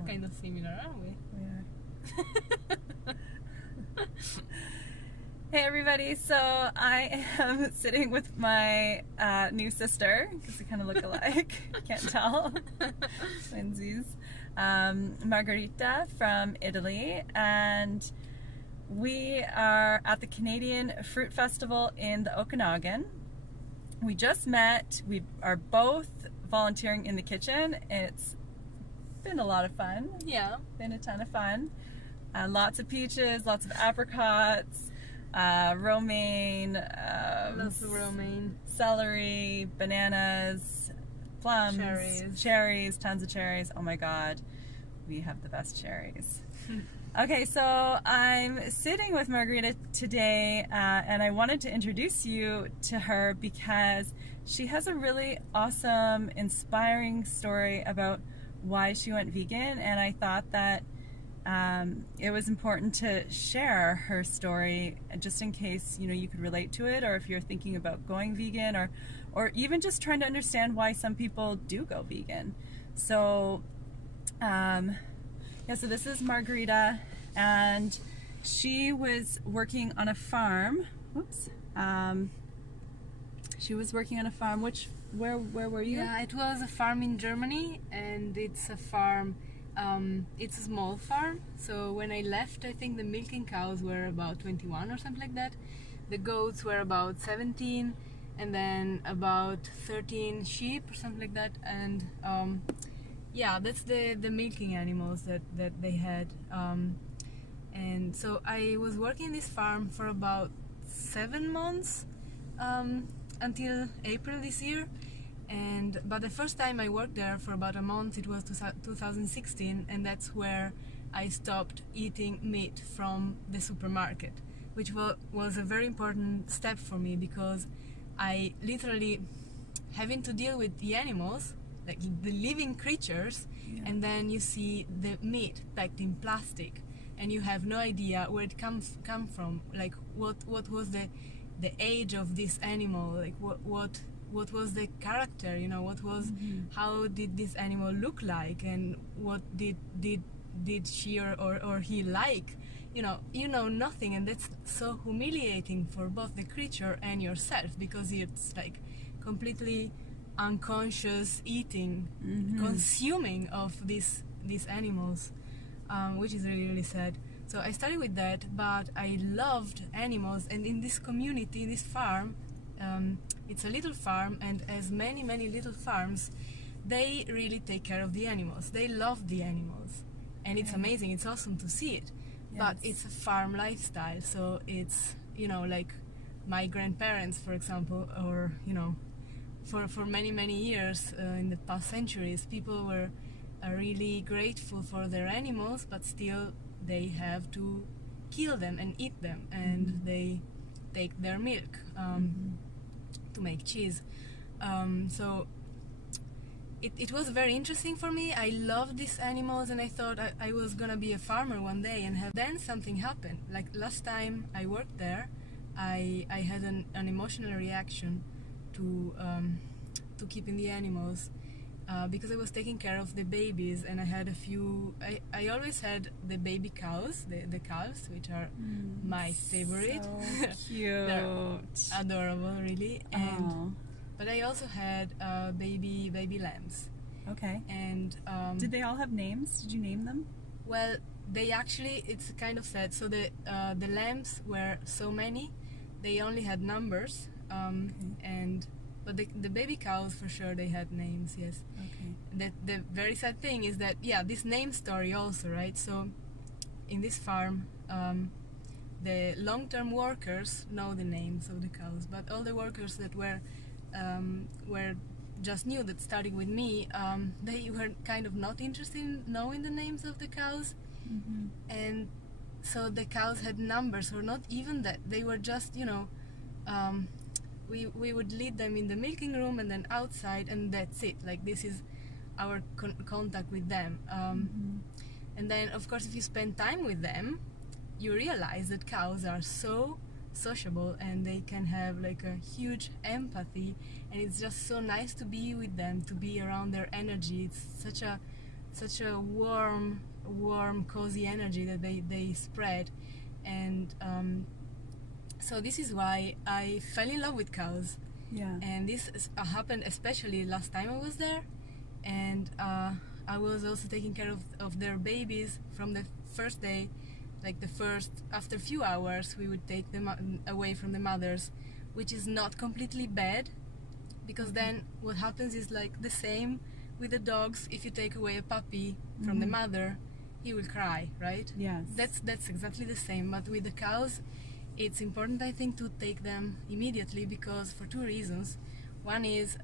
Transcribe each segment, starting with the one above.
are kind of similar, aren't we? We are. Hey everybody, so I am sitting with my new sister, because we kind of look alike, can't tell, twinsies, Margherita from Italy, and we are at the Canadian Fruit Festival in the Okanagan. We just met, we are both volunteering in the kitchen. It's been a lot of fun. Yeah. Been a ton of fun. Lots of peaches, lots of apricots, romaine, Lots of romaine. celery, bananas, plums, Cherries. tons of cherries. Oh my god, we have the best cherries. Okay, so I'm sitting with Margherita today, and I wanted to introduce you to her because she has a really awesome, inspiring story about why she went vegan, and I thought that it was important to share her story just in case you could relate to it, or if you're thinking about going vegan, or even just trying to understand why some people do go vegan. So yeah, so this is Margherita, and she was working on a farm. Oops. She was working on a farm. Where were you? Yeah, it was a farm in Germany, and it's a farm. It's a small farm. So when I left, I think the milking cows were about 21 or something like that. The goats were about 17, and then about 13 sheep or something like that. And yeah, that's the milking animals that they had. And so I was working in this farm for about 7 months until April this year. But the first time I worked there for about a month, it was 2016, and that's where I stopped eating meat from the supermarket, which was a very important step for me, because I literally having to deal with the animals, like the living creatures, Yeah. and then you see the meat packed in plastic, and you have no idea where it come from, like what was the age of this animal, like what was the character, what was how did this animal look like, and what did she or he like, you know nothing, and that's so humiliating for both the creature and yourself, because it's like completely unconscious eating, consuming of these animals, which is really, really sad. So I started with that, but I loved animals, and in this community, this farm, it's a little farm, and as many little farms, they really take care of the animals. They love the animals, and it's amazing. It's awesome to see it. But it's a farm lifestyle, so it's like my grandparents, for example, or for many years in the past centuries, people were really grateful for their animals, but still they have to kill them and eat them, and they take their milk to make cheese. So it was very interesting for me. I loved these animals, and I thought I was gonna be a farmer one day and have. Then something happened. Like last time I worked there, I had an emotional reaction to keeping the animals, because I was taking care of the babies, and I had a few. I always had the baby cows, the calves, which are my favorite. So cute. They're adorable, really. And but I also had baby lambs. Okay. And did they all have names? Did you name them? Well, they actually, it's kind of sad. So the lambs were so many, they only had numbers. But the baby cows, for sure, they had names. Yes. Okay. The very sad thing is that, yeah, this name story also, right? So in this farm, the long-term workers know the names of the cows, but all the workers that were just new, that started with me, they were kind of not interested in knowing the names of the cows. And so the cows had numbers, or not even that. They were just, we would lead them in the milking room, and then outside, and that's it. Like, this is our contact with them. And then, of course, if you spend time with them, you realize that cows are so sociable, and they can have like a huge empathy, and it's just so nice to be with them, to be around their energy. It's such a warm, cozy energy that they spread, and so this is why I fell in love with cows. Yeah. And this happened especially last time I was there, and I was also taking care of their babies from the first day. Like after a few hours, we would take them away from the mothers, which is not completely bad, because then what happens is like the same with the dogs. If you take away a puppy from the mother, he will cry, right? Yes. That's exactly the same. But with the cows, it's important, I think, to take them immediately, because for two reasons. One is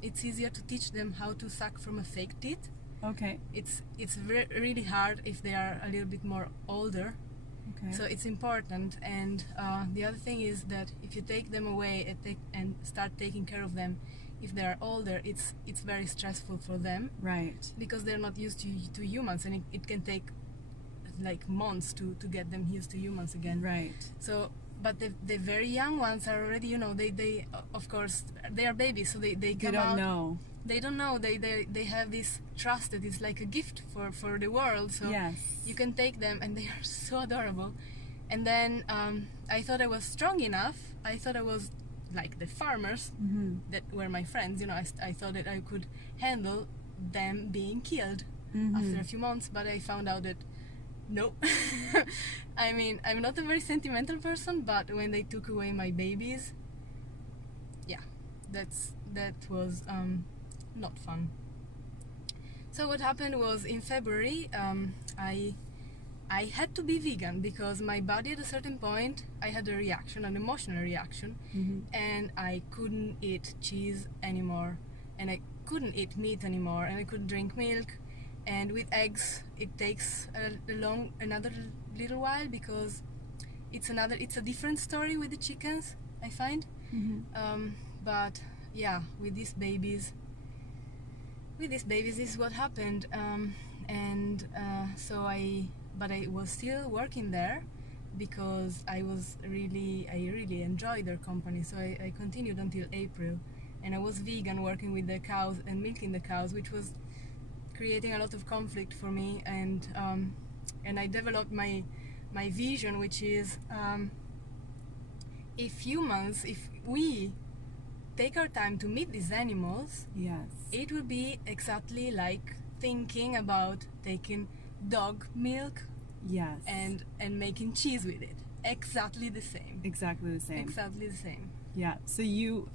it's easier to teach them how to suck from a fake teat. Okay. It's really hard if they are a little bit more older. Okay. So it's important. And the other thing is that if you take them away and start taking care of them, if they are older, it's very stressful for them. Right. Because they're not used to humans, and it can take like months to get them used to humans again. Right. So, but the very young ones are already, they of course, they are babies, so they come out. They don't know. They have this trust that is like a gift for the world. So yes. You can take them, and they are so adorable. And then I thought I was strong enough. I thought I was like the farmers that were my friends. I thought that I could handle them being killed after a few months, but I found out that no. I mean, I'm not a very sentimental person, but when they took away my babies, yeah, that was not fun. So what happened was, in February, I had to be vegan, because my body at a certain point, I had a reaction, an emotional reaction, and I couldn't eat cheese anymore, and I couldn't eat meat anymore, and I couldn't drink milk. And with eggs, it takes another little while, because it's a different story with the chickens, I find. But yeah, with these babies, this is what happened. But I was still working there, because I really enjoyed their company. So I continued until April, and I was vegan, working with the cows and milking the cows, which was creating a lot of conflict for me. And I developed my vision, which is if we take our time to meet these animals, yes, it will be exactly like thinking about taking dog milk, yes, and making cheese with it. Exactly the same. Exactly the same. Exactly the same. Yeah. So you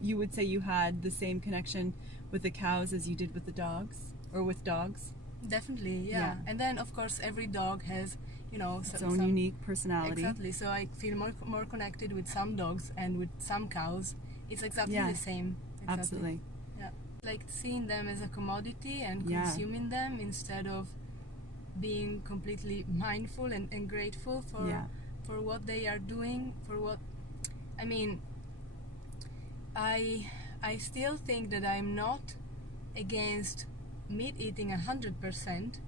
would say you had the same connection with the cows as you did with the dogs, or with dogs? Definitely, yeah. And then, of course, every dog has, its own unique personality. Exactly. So I feel more connected with some dogs, and with some cows, it's exactly the same. Exactly. Absolutely. Yeah. Like seeing them as a commodity and consuming them, instead of being completely mindful and grateful for what they are doing, I still think that I'm not against meat eating 100%,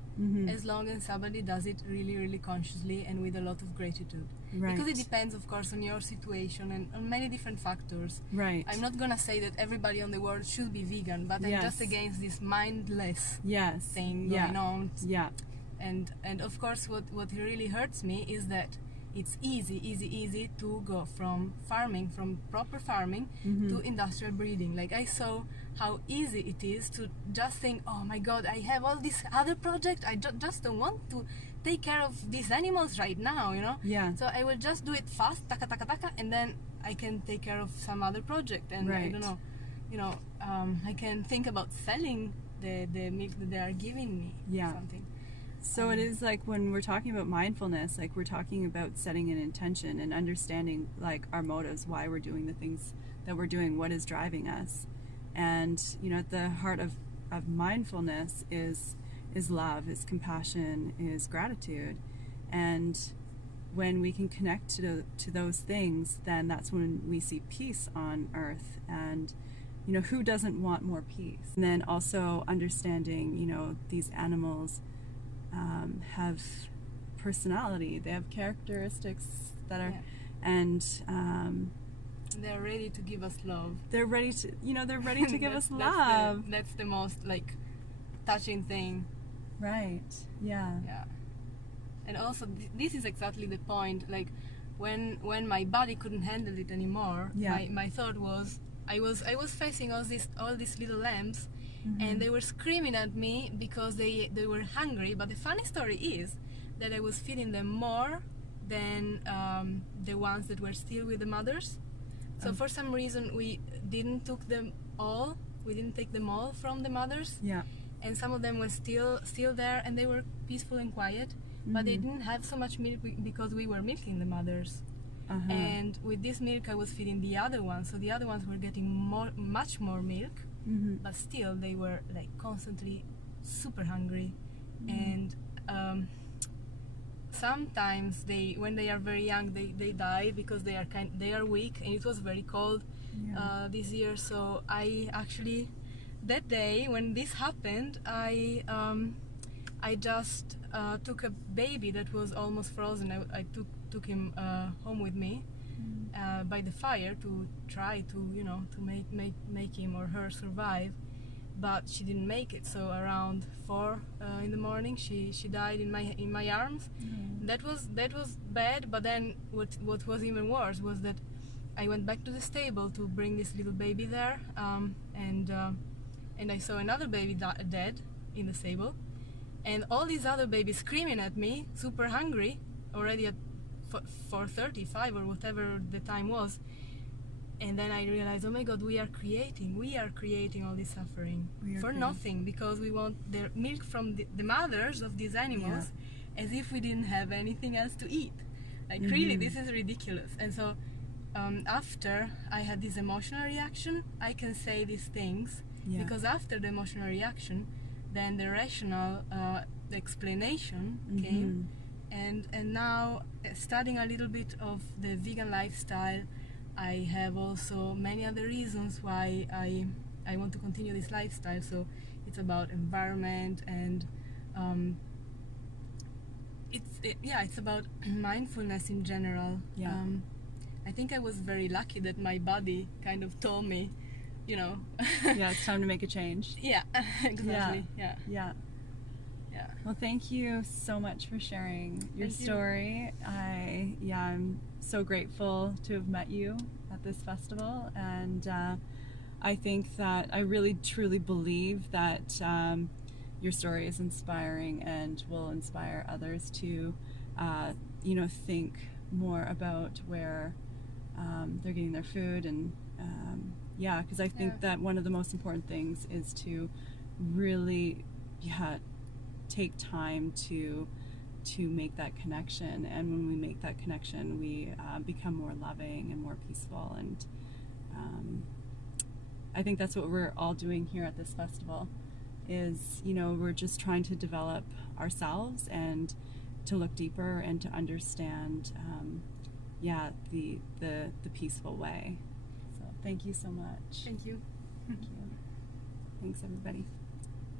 as long as somebody does it really, really consciously and with a lot of gratitude. Right. Because it depends, of course, on your situation and on many different factors. Right. I'm not gonna say that everybody on the world should be vegan, but I'm just against this mindless thing going on. Yeah. And of course, what really hurts me is that it's easy to go from proper farming to industrial breeding. Like, I saw how easy it is to just think, oh my god, I have all this other project, I just don't want to take care of these animals right now, Yeah. So I will just do it fast, taka taka taka, and then I can take care of some other project, and I don't know, I can think about selling the milk that they are giving me. Something. So it is like, when we're talking about mindfulness, like, we're talking about setting an intention and understanding, like, our motives, why we're doing the things that we're doing, what is driving us. And at the heart of mindfulness is love, is compassion, is gratitude. And when we can connect to those things, then that's when we see peace on earth. And who doesn't want more peace? And then also understanding, these animals have personality, they have characteristics that are and they're ready to give us love. They're ready to give us love. That's the most, like, touching thing. Right. Yeah. Yeah. And also this is exactly the point, like when my body couldn't handle it anymore, Yeah. my thought was I was facing all these little lambs, Mm-hmm. and they were screaming at me because they were hungry. But the funny story is that I was feeding them more than the ones that were still with the mothers. So for some reason we didn't take them all from the mothers, Yeah. and some of them were still there, and they were peaceful and quiet, but they didn't have so much milk because we were milking the mothers. Uh-huh. And with this milk I was feeding the other ones, so the other ones were getting much more milk, Mm-hmm. but still they were like constantly super hungry. And sometimes when they are very young, they die because they are weak, and it was very cold this year. So I actually, that day when this happened, I just took a baby that was almost frozen. I took him home with me by the fire to try to make him or her survive, but she didn't make it. So around 4 in the morning, she died in my arms. That was bad. But then what was even worse was that I went back to the stable to bring this little baby there, and I saw another baby dead in the stable, and all these other babies screaming at me, super hungry, already at 4:35 or whatever the time was. And then I realized, oh my God, we are creating all this suffering for nothing, because we want the milk from the mothers of these animals, as if we didn't have anything else to eat. Like really, this is ridiculous. And so after I had this emotional reaction, I can say these things, because after the emotional reaction, then the rational explanation came. And now, studying a little bit of the vegan lifestyle, I have also many other reasons why I want to continue this lifestyle. So it's about environment, and it's about mindfulness in general. I think I was very lucky that my body kind of told me, yeah, it's time to make a change. Yeah, exactly. Yeah. Well, thank you so much for sharing your story. I'm so grateful to have met you at this festival, and I think that I really truly believe that your story is inspiring and will inspire others to think more about where they're getting their food, and because I think that one of the most important things is to really take time to make that connection. And when we make that connection, we become more loving and more peaceful. And I think that's what we're all doing here at this festival, is we're just trying to develop ourselves and to look deeper and to understand the peaceful way. So thank you so much. Thank you. Thanks everybody.